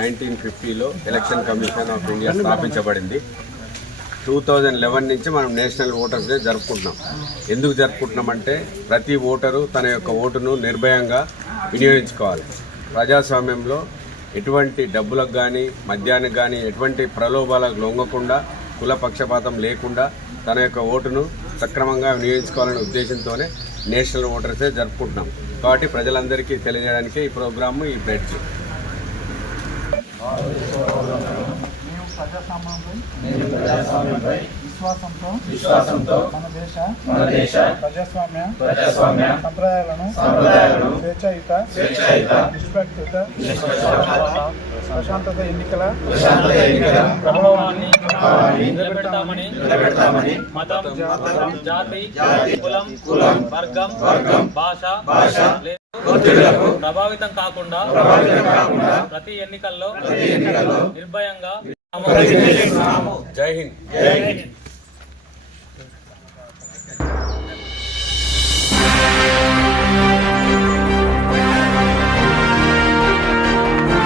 1950లో election commission of India స్థాపించబడింది. 2011 నుంచి మనం నేషనల్ ఓటర్స్ డే జరుపుకుంటున్నాం. ఎందుకు జరుపుకుంటున్నామంటే ప్రతి ఓటరు తన యొక్క ఓటును నిర్భయంగా వినియోగించుకోవాలి. ప్రజాస్వామ్యంలో ఎటువంటి డబ్బులకు కానీ మద్యానికి కానీ ఎటువంటి ప్రలోభాలకు లొంగకుండా కుల పక్షపాతం లేకుండా తన యొక్క ఓటును సక్రమంగా వినియోగించుకోవాలనే ఉద్దేశంతోనే నేషనల్ ఓటర్స్ డే జరుపుకుంటున్నాం. కాబట్టి ప్రజలందరికీ తెలియజేయడానికే ఈ ప్రోగ్రాము, ఈ బ్లెడ్జ్. విశ్వాసంతో మన దేశ ప్రజాస్వామ్య సంప్రదాయాలను స్వేచ్ఛాయుత నిష్పక్షత ప్రశాంతత ఎన్నికల ప్రభావాన్ని నిలబెడతామని మతం, జాతి, కులం, వర్గం, భాష ప్రభావితం కాకుండా ప్రతి ఎన్నికల్లో నిర్భయంగా. జై హింద్.